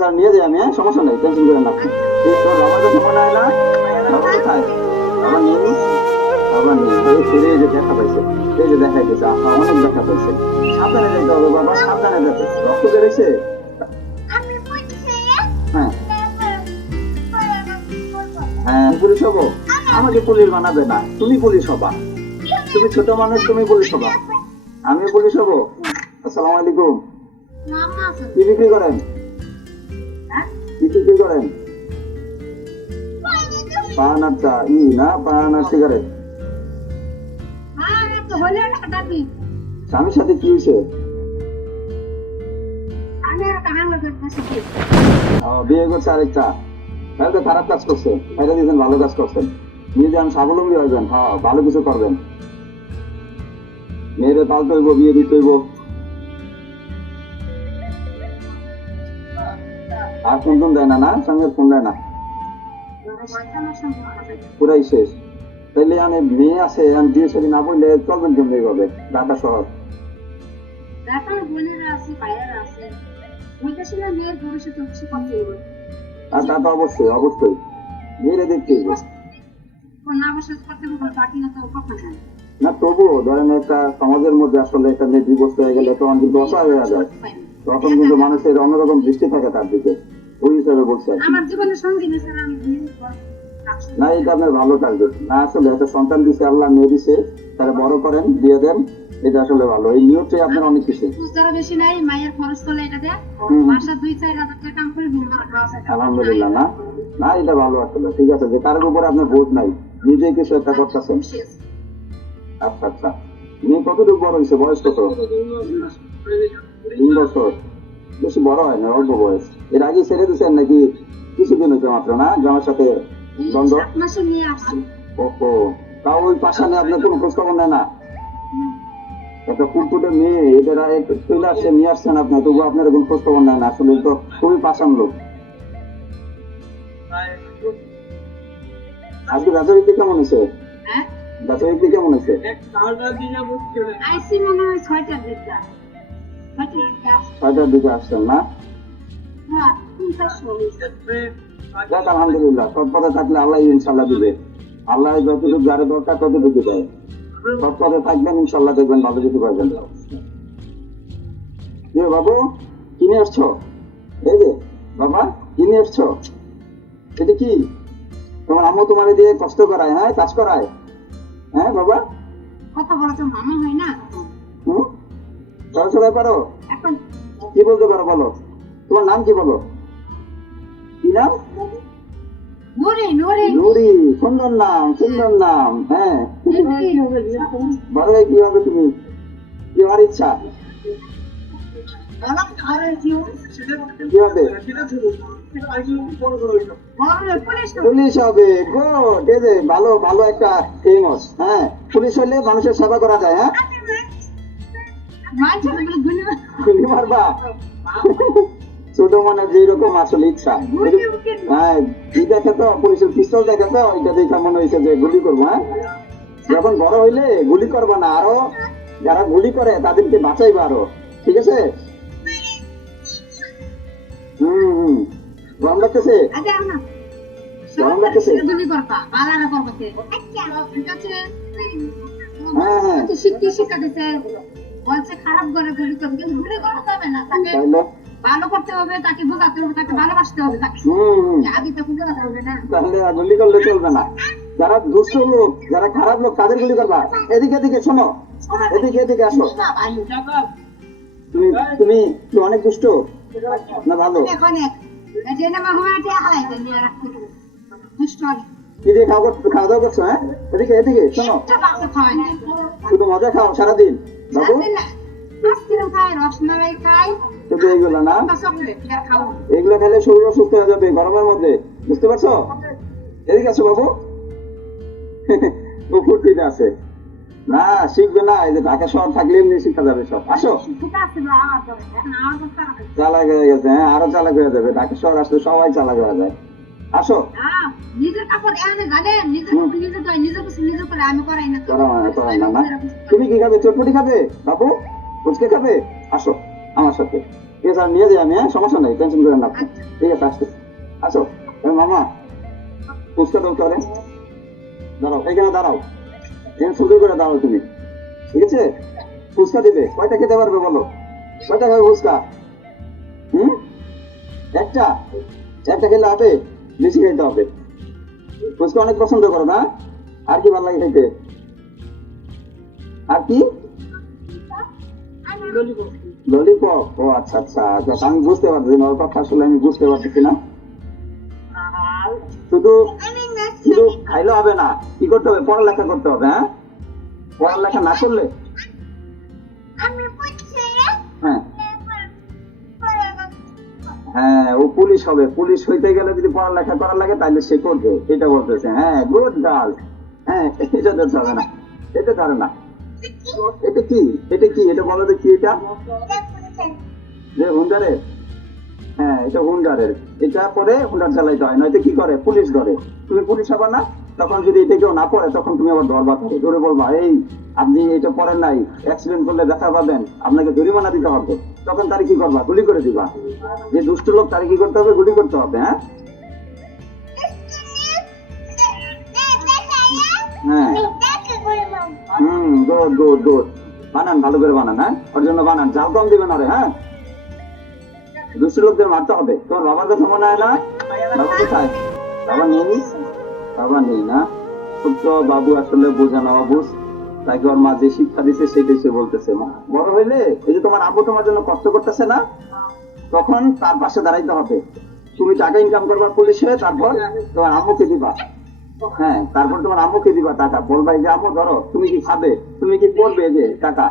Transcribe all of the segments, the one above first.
Sir নিয়ে যাই আমি, হ্যাঁ সমস্যা নেই, টেনশন করেন না। এই তোর বাবার কাছে মনে হয় না? বাবা কোথায়? বাবা নেই, বাবা নেই। এই ফিরে এই যে দেখা পাইছে, এই যে দেখা গেছে, অনেক দেখা পাইছে। সাবধানে যেতে হবে বাবা, সাবধানে যেতে। রক্ত বেড়েছে? হ্যাঁ হ্যাঁ, পুলিশ হবো? আমাকে পুলিশ বানাবে না, তুমি পুলিশ হবা। তুমি ছোট মানুষ, তুমি পুলিশ হবা, আমি পুলিশ হবো। আসসালামু আলাইকুম। কি বিক্রি করেন? কি বিক্রি করেন? পান আর চা না, পান আর সিগারেট। স্বামীর সাথে কি হয়েছে? বিয়ে করছে আরেকটা, তাহলে তো খারাপ কাজ করছেন। এটা দিয়েছেন, ভালো কাজ করছেন। নিজে স্বাবলম্বী হইবেন, হ্যাঁ ভালো কিছু করবেন। মেয়েদের পালতে হইব, বিয়ে দিতে হইব। আর ফোন টোন দেয় না? না, সঙ্গে ফোন দেয় না, পুরাই শেষ। তাইলে আমি মেয়ে আছে, বিয়ে শাদী না বললে চলবেন কেমন এইভাবে ঢাকা শহর? আর তা তো অবশ্যই অবশ্যই, মেয়েরে দেখতে না। তবুও ধরেন একটা সমাজের মধ্যে আসলে একটা মেয়ে বিভক্ত হয়ে গেলে তখন কিন্তু অসহায় হয়ে যায়, তখন কিন্তু মানুষের অন্যরকম দৃষ্টি থাকে তার দিকে। ওই হিসাবে বলছে আমার জীবনের সঙ্গী না স্যার, আমি না, এটা আপনার ভালো টার্গেট না। আসলে একটা সন্তান দিছে আল্লাহ, মেয়ে দিছে, তারা বড় করেন, দিয়ে দেন, এটা আসলে ভালো। এই নিয়তটাই আপনার অনেক কিছু। বেশি নাই, মায়ের খরচ করলে এটা দেয়, মাসে 2-4 হাজার টাকা কাম করে আলহামদুলিল্লাহ। না না, এটা ভালো আসলে, ঠিক আছে যে কারোর উপরে আপনার বোধ নাই, নিজে কিছু একটা করতেছেন। আচ্ছা আচ্ছা, মেয়ে কতটুকু বড় হয়েছে? বয়স কত? 3 বছর? বেশি বড় হয় না, অল্প বয়স। এর আগে ছেড়ে দিচ্ছেন নাকি কিছুদিন হয়েছে মাত্র? না, জামার সাথে দ্বন্দ্ব? ওহো, তাও ওই পাশা নিয়ে আপনার কোনো খোঁজ খবর নেয় না? একটা ফুটফুটে মেয়ে, এটা চলে আসছে, নিয়ে আসছেন আপনি, তবু আপনার কোনো খোঁজ খবর নেয় না। আসলে তো খুবই পাশান লোক। আজকে রাজনীতি কেমন হয়েছে? রাজনীতি কেমন হয়েছে? 6টার দিকে আসছেন না? যাক আলহামদুলিল্লাহ, সৎ পথে থাকলে আল্লাহ ইনশাল্লাহ দিবে। আল্লাহ যতটুকু যারা দরকার ততটুকু দেয়। সৎ পথে থাকবেন, ইনশাল্লাহ দেখবেন ভালো যেতে পারবেন। বাবু কিনে আসছো? এই যে বাবা কিনে আসছো, এটা কি? তোমার আম্মু তোমার দিয়ে কষ্ট করায়? হ্যাঁ, কাজ করায়? হ্যাঁ বাবা, কথা বলা তো মামা হয় না। চলাচলা পারো? কি বলতে পারো বলো? তোমার নাম কি বলো? কি নাম? নুরি। সুন্দর নাম, সুন্দর নাম। হ্যাঁ, বড় হয়ে কি হবে তুমি? কি হওয়ার ইচ্ছা? কি হবে? পুলিশ হবে। গুড, এই যে ভালো ভালো একটা ফেমাস। হ্যাঁ, পুলিশ হলে মানুষের সেবা করা যায়। হ্যাঁ, গুলি মারবা? ছোট মানে যেরকম আসলে ইচ্ছা। হ্যাঁ, দেখে তো পুলিশের পিস্তল দেখে তো, এটা দেখে মনে হয়েছে যে গুলি করবো। হ্যাঁ, যখন বড় হইলে গুলি করবা না, আরো যারা গুলি করে তাদেরকে বাঁচাইবা আরো, ঠিক আছে? গরম লাগতেছে? গরম লাগতেছে? হ্যাঁ হ্যাঁ, শিক্ষা দিচ্ছে, বলছে খারাপ করে গুলি করবে, কিন্তু গুলি করতে হবে না, তাকে ভালো করতে হবে, তাকে বোঝাতে হবে, তাকে ভালোবাসতে হবে, তাকে আগে তখন বোঝাতে হবে না। তাহলে গুলি করলে চলবে না। যারা দুষ্ট লোক, যারা খারাপ লোক, তাদের গুলি করবা। এদিকে এদিকে শোনো, এদিকে এদিকে আসো। তুমি তুমি কি অনেক দুষ্ট না ভালো? কি দিয়ে খাওয়া দাওয়া করছো? হ্যাঁ, এদিকে এদিকে শোনো, শুধু মজা খাও সারাদিন বাবু? শুধু এইগুলো না, এগুলো খেলে শরীর অসুস্থ হয়ে যাবে গরমের মধ্যে, বুঝতে পারছো? এদিকে আসো বাবু। ও ফুর্তিতে আছে না, শিখবে না। এই যে ঢাকা শহর থাকলে এমনি শিখা যাবে সব। আসো, চালাক হয়ে গেছে। হ্যাঁ, আরো চালাক হয়ে যাবে। ঢাকা শহর আসলে সবাই চালাক হয়ে যায়। আসো। তুমি কি খাবে? চটপটি খাবে বাবু? ফুচকা খাবে? আসো আমার সাথে। ঠিক আছে নিয়ে যাই আমি, হ্যাঁ সমস্যা নেই, টেনশন করেন না আপনি। ঠিক আছে আসতে আসো। মামা ফুচকা দাও করে দাঁড়াও, এখানে দাঁড়াও, এখানে সুন্দর করে দাঁড়াও তুমি, ঠিক আছে? ফুচকা দিবে, কয়টা খেতে পারবে বলো? কয়টা খাবে ফুচকা? একটা, একটা খেলে হবে, বেশি খেতে হবে। ফুচকা অনেক পছন্দ করো না? আর কি ভালো লাগে খেতে? আর কি? ললিপপ। ও আচ্ছা আচ্ছা আচ্ছা, আমি বুঝতে পারছি না, ওর কথা আসলে আমি বুঝতে পারতেছি না। শুধু শুধু খাইলে হবে না, কি করতে হবে? পড়ালেখা করতে হবে। হ্যাঁ, পড়ালেখা না করলে হ্যাঁ হ্যাঁ ও পুলিশ হবে। পুলিশ হইতে গেলে যদি পড়ালেখা করা লাগে তাহলে সে করবে, এটা বলতেছে। হ্যাঁ গুড গার্ল। হ্যাঁ এটা ধরতে হবে না, এটা ধরে না। এটা কি? এটা কি? এটা বলো তো কি? এটা যে হুন্ডারের, হ্যাঁ এটা হুন্ডারের। এটা পরে হুন্ডার চালাইতে হয়, নয়তো কি করে? পুলিশ ধরে। তুমি পুলিশ হবা না, তখন যদি এটা কেউ না পড়ে তখন তুমি আবার ধরবা, ধরে বলবা এই আপনি এটা পড়েন নাই, অ্যাক্সিডেন্ট করলে ব্যথা পাবেন, আপনাকে জরিমানা দিতে হবে। তখন তার কি করবা? গুলি করে দিবা। যে দুষ্ট লোক তার কি করতে হবে? গুলি করতে হবে। হ্যাঁ হ্যাঁ গুড গুড গুড। বানান ভালো করে বানান, হ্যাঁ ওর জন্য বানান, জাল কম দিবেন আরে। হ্যাঁ দুষ্ট লোকদের মারতে হবে। তোমার বাবার কথা মনে হয় না? বাবা কোথায়? বাবা নেই, বাবা নেই না? ছোট্ট বাবু আসলে বোঝা না বাবুস, তাকে ওর মা যে শিক্ষা দিচ্ছে সেটাই সে বলতেছে। বড় হইলে এই যে তোমার আব্বু তোমার জন্য কষ্ট করতেছে না, তখন তার পাশে দাঁড়াইতে হবে। তুমি টাকা ইনকাম করবা পুলিশে, তারপর তোমার আম্মুকে দিবা। হ্যাঁ তারপর তোমার আম্মুকে দিবা টাকা, বলবা এই যে আম্মু ধরো, তুমি কি খাবে, তুমি কি করবে যে টাকা।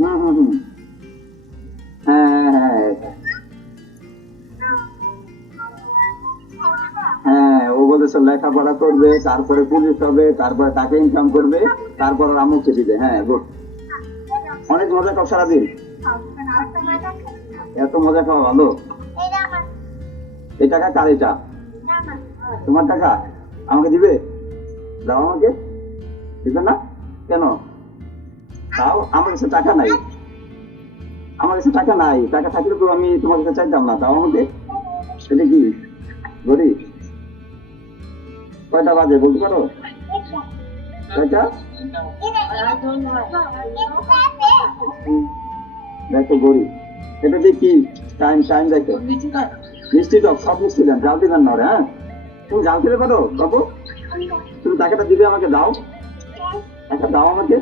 হম হম হম হ্যাঁ হ্যাঁ হ্যাঁ ও বলেছে লেখাপড়া করবে, তারপরে পুলিশ হবে, তারপরে টাকা ইনকাম করবে, তারপর ওর আম্মুকে দিবে। হ্যাঁ গুড। অনেক মজা খাও সারাদিন, এত মজা খাওয়া ভালো। এই টাকা কার? এটা তোমার টাকা, আমাকে দিবে? দাও আমাকে। দিবে না কেন? তাও আমার কাছে টাকা নাই, আমার কাছে টাকা নাই। টাকা থাকলে তো আমি তোমার কাছে চাইতাম না। দাও আমাকে। সেটা কি গরিব? কয়টা বাজে বলতে পারো? কয়টা? দেখো গরিব, এটা দিয়ে কি টাইম টাইম দেখো। মিষ্টি টক সব মিষ্টি দেন, জাল দিবেন না ওরে। হ্যাঁ তুমি জাল খেতে পারো বাবু? তুমি টাকাটা দিবে আমাকে, দাও একটা, দাও আমাকে।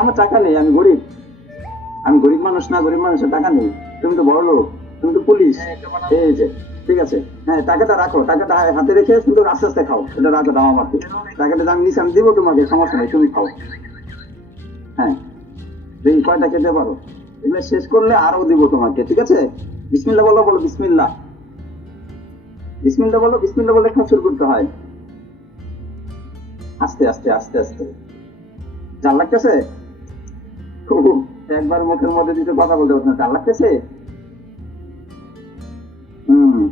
আমার টাকা নেই, আমি গরিব, আমি গরিব মানুষ না, গরিব মানুষের টাকা নেই। তুমি তো বড় লোক, তুমি তো পুলিশ। এই যে ঠিক আছে, হ্যাঁ টাকাটা রাখো, টাকাটা হাতে রেখে শুধু আস্তে আস্তে খাও। এটা রাখো, দাও আমাকে টাকাটা। দাম নিচে আমি দিব তোমাকে, সমস্যা নেই, তুমি খাও। হ্যাঁ দেখি কয়টা খেতে পারো, এগুলো শেষ করলে আরো দিব তোমাকে, ঠিক আছে? বিসমিল্লাহ বলো, বলো বিসমিল্লাহ, বিসমিল্লাহ বলো। বিসমিল্লাহ বলে খাওয়া শুরু করতে হয়, আস্তে আস্তে আস্তে আস্তে। জাল লাগতেছে খুব, একবার মুখের মধ্যে দিতে কথা বলতে পারছো না, জাল লাগতেছে।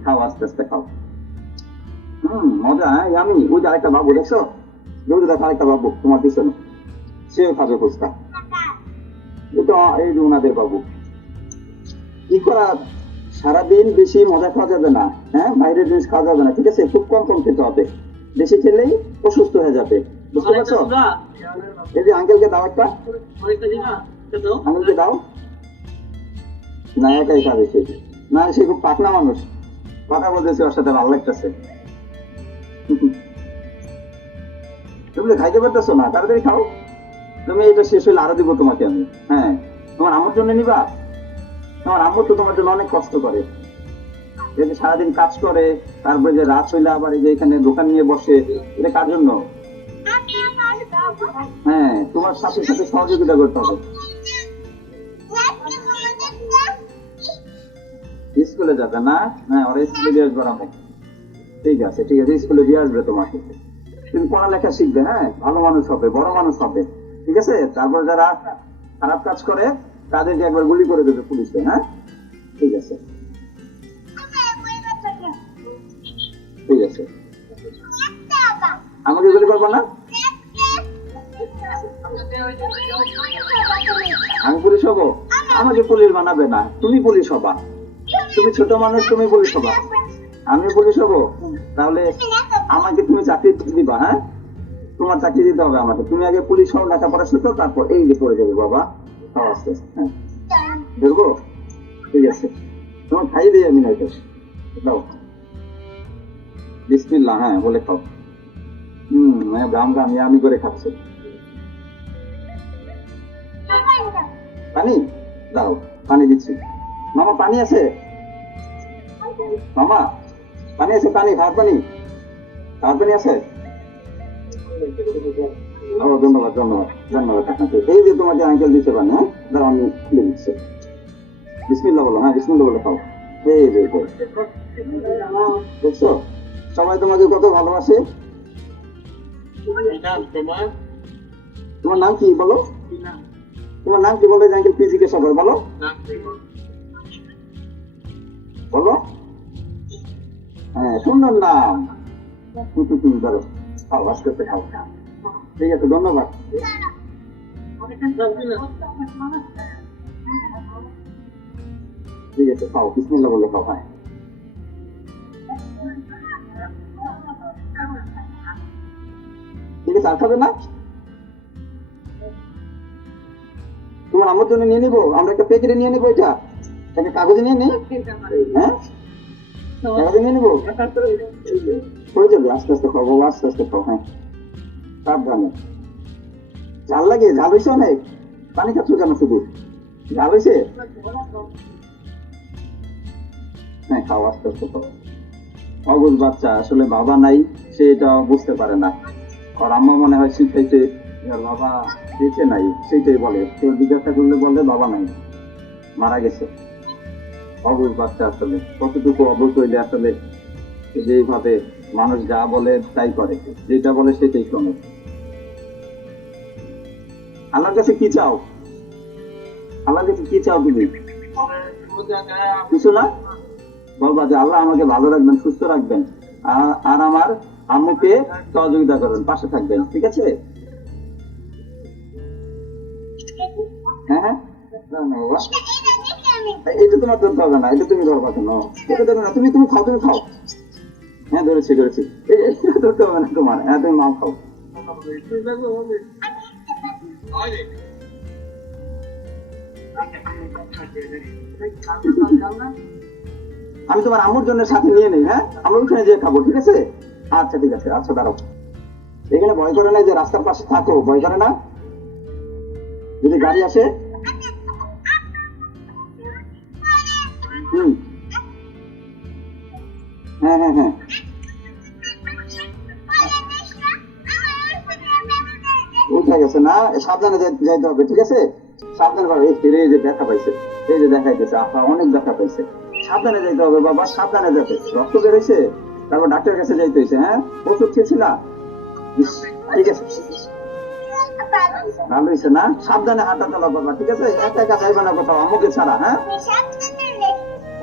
খাও আস্তে আস্তে খাও। মজা। হ্যাঁ আমি ওই যে আরেকটা বাবু দেখছো, দেখো দেখো আরেকটা বাবু তোমার পিছনে, সেও খাবে ফুচকা। এটা এই যে ওনাদের বাবু। কি করা, সারাদিন বেশি মজা খাওয়া যাবে না। হ্যাঁ বাইরের জিনিস খাওয়া যাবে না, ঠিক আছে? খুব কম কম খেতে হবে, বেশি খেলেই অসুস্থ হয়ে যাবে, বুঝতে পারছো? এই যে আঙ্কেলকে দাও একটা, আঙ্কেলকে দাও না, একাই খাবে সে। না সে খুব পাকনা মানুষ, কথা বলতেছে ওর সাথে, ভালো লাগতেছে। তুমি তো খাইতে পারতেছো না, তাড়াতাড়ি খাও। তুমি এটা শেষ হইলে আরো দিব তোমাকে আমি। হ্যাঁ তোমার আম্মুর জন্য নিবা? তোমার আম্মু তো তোমার জন্য অনেক কষ্ট করে, এই যে সারাদিন কাজ করে, তারপরে যে রাত হইলে আবার এই যে এখানে দোকান নিয়ে বসে, এটা কার জন্য? হ্যাঁ তোমার সাথে সাথে সহযোগিতা করতে হবে। স্কুলে যাবে না? হ্যাঁ ওরা স্কুলে দিয়ে আসবে আমাকে। ঠিক আছে ঠিক আছে, স্কুলে দিয়ে আসবে তোমাকে। তুমি পড়ালেখা শিখবে, হ্যাঁ ভালো মানুষ হবে, বড় মানুষ হবে, ঠিক আছে? তারপর যারা খারাপ কাজ করে তাদেরকে একবার গুলি করে দেবে পুলিশে। হ্যাঁ ঠিক আছে ঠিক আছে। আমাকে গুলি করবো না? আমি পুলিশ হবো? আমাকে পুলিশ বানাবে না, তুমি পুলিশ হবা। তুমি ছোট মানুষ, তুমি পুলিশ হবা, আমি পুলিশ হবো। তাহলে আমাকে তুমি চাকরি দিবা? হ্যাঁ, তোমার চাকরি দিতে হবে আমাকে। তুমি আগে পুলিশ হও, লেখাপড়া শিখো, তারপর এই যে করে যাবে বাবা। খাও আস্তে আস্তে। হ্যাঁ, দেখবো? ঠিক আছে, তোমার খাই দিই আমি নয়তো। দাও বিসমিল্লাহ, হ্যাঁ বলে খাও। গাম গাম আমি করে খাচ্ছে। পানি দাও, পানি দিচ্ছি। মামা পানি আছে? মামা পানি আছে? পানি, খাওয়ার পানি, খাওয়ার পানি আছে? ও ধন্যবাদ ধন্যবাদ ধন্যবাদ আপনাকে। এই যে তোমাকে আঙ্কেল দিতে পারেন। হ্যাঁ দাঁড়াও, আমি খুলে দিচ্ছি। বিসমিল্লাহ বলো। হ্যাঁ বিসমিল্লাহ বলে খাও। এই যে দেখছো সবাই তোমাকে কত ভালোবাসে। তোমার নাম কি বলো? তোমার নাম কি বলো? আঙ্কেল কি জিজ্ঞাসা করে বলো, বলো। হ্যাঁ সুন্দর নাম। ধরো খাও, আস্তে আস্তে খাও। ঠিক আছে, ধন্যবাদ। ঠিক আছে, খাও, বিসমিল্লাহ বলে খাও। হ্যাঁ ঠিক আছে, আর খাবে না? তোমার আমার জন্য নিয়ে নিবো, আমরা একটা প্যাকেটে নিয়ে নিবো, এটা একটা কাগজে নিয়ে নিই। হ্যাঁ কাগজে নিয়ে নিবো, হয়ে যাবে। আস্তে আস্তে খাবো, আস্তে আস্তে খাও। হ্যাঁ সাবধানে। ঝাল লাগে? ঝাল হয়েছে অনেক? পানি খাচ্ছ কেন শুধু? ঝাল হয়েছে? হ্যাঁ খাও, আস্তে আস্তে খাও। অবুঝ বাচ্চা, আসলে বাবা নাই, সে এটা বুঝতে পারে না। আর আম্মা মনে হয় শিখাইতে, বাবা বেঁচে নাই, সেইটাই বলে। কেউ জিজ্ঞাসা করলে বলে বাবা নাই, মারা গেছে। অবুঝ বাচ্চা আসলে, কতটুকু অবুঝ হইলে আসলে যেভাবে মানুষ যা বলে তাই করে, যেটা বলে সেটাই শোনে। আল্লাহর কাছে কি চাও? আল্লাহর কাছে কি চাও তুমি? কিছু না, বলবা যে আল্লাহ আমাকে ভালো রাখবেন, সুস্থ রাখবেন, আর আমার আম্মুকে সহযোগিতা করবেন, পাশে থাকবেন। ঠিক আছে? হ্যাঁ হ্যাঁ, এটা তোমার ধরতে হবে না, এটা তুমি ধরবা কেন? এটা ধরো না, তুমি তুমি খাও, তুমি খাও। হ্যাঁ ধরেছি ধরেছি, এটা ধরতে হবে না তোমার। হ্যাঁ তুমি মাও খাও। আমি তোমার আম্মুর জন্য সাথে নিয়ে নেই। হ্যাঁ আমরা ওখানে যেয়ে খাবো। ঠিক আছে? আচ্ছা ঠিক আছে। আচ্ছা দাঁড়াও, এখানে ভয় করে না যে রাস্তার পাশে থাকো, ভয় করে না যদি গাড়ি আসে? হ্যাঁ হ্যাঁ হ্যাঁ, উঠে গেছে না, সাবধানে যাইতে হবে। ঠিক আছে, সাবধানে পাবে। এই যে দেখা পাইছে, এই যে দেখাইতেছে, আপনার অনেক দেখা পাইছে। সাবধানে যাইতে হবে বাবা, সাবধানে যাবে। রক্ত বেরোইছে, তারপর ডাক্তারের কাছে যাইতে হয়েছে। হ্যাঁ ওষুধ খেয়েছি না? ঠিক আছে, ভালো হয়েছে না? সাবধানে হাঁটা চলা করবা। ঠিক আছে, একা একা যাইবে না কোথাও আম্মুকে ছাড়া। হ্যাঁ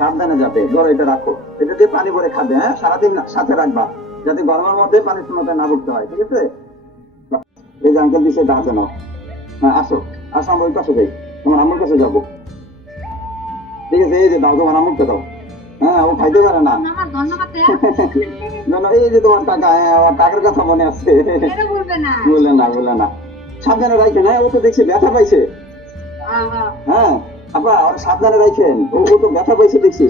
সাবধানে যাবে। ধরো এটা রাখো, এটা দিয়ে পানি ভরে খাবে। হ্যাঁ সারাদিন সাথে রাখবা, যাতে গরমের মধ্যে পানির শূন্যতায় না ভুগতে হয়। ঠিক আছে? এই যে আঙ্কেল দিচ্ছে, এটা হাতে নাও। হ্যাঁ আসো আসো, আমরা ওই পাশে যাই, তোমার আম্মুর কাছে যাবো। ঠিক আছে, এই যে দাও, তোমার আম্মুকে দাও। হ্যাঁ ও খাইতে পারে না। এই যে তোমার টাকা। হ্যাঁ আমার টাকার কথা মনে আছে। বলে না বলে না, সাবধানে রাখেন। হ্যাঁ ও তো দেখছি ব্যথা পাইছে। হ্যাঁ আপা ওরা সাবধানে রাখেন, ও তো ব্যথা পাইছে দেখছি।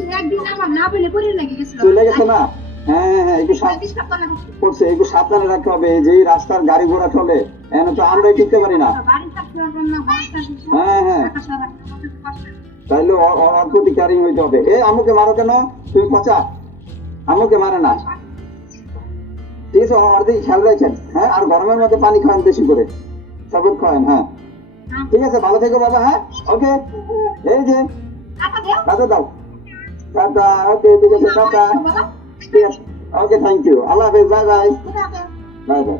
চলে গেছে না? হ্যাঁ হ্যাঁ একটু করছে, একটু সাবধানে রাখতে হবে। যে রাস্তার গাড়ি ঘোড়া চলে, এনে তো আমরাই টিকতে পারি না। হ্যাঁ হ্যাঁ, তাইলে ওর প্রতি ক্যারিং হইতে হবে। এ আম্মুকে মারো কেন তুমি? পচা আম্মুকে মারে না। ঠিক আছে, আমার দিকে খেয়াল রাখেন। হ্যাঁ আর গরমের মধ্যে পানি খাওয়ান বেশি করে, শরবত খাওয়ান। হ্যাঁ ঠিক আছে, ভালো থেকো বাবা। হ্যাঁ ওকে, এই যে দাদা দাও, টাটা। ওকে ঠিক আছে, টাটা। ঠিক আছে, ওকে থ্যাংক ইউ, আল্লাহ হাফেজ, বাই বাই, বাই বাই।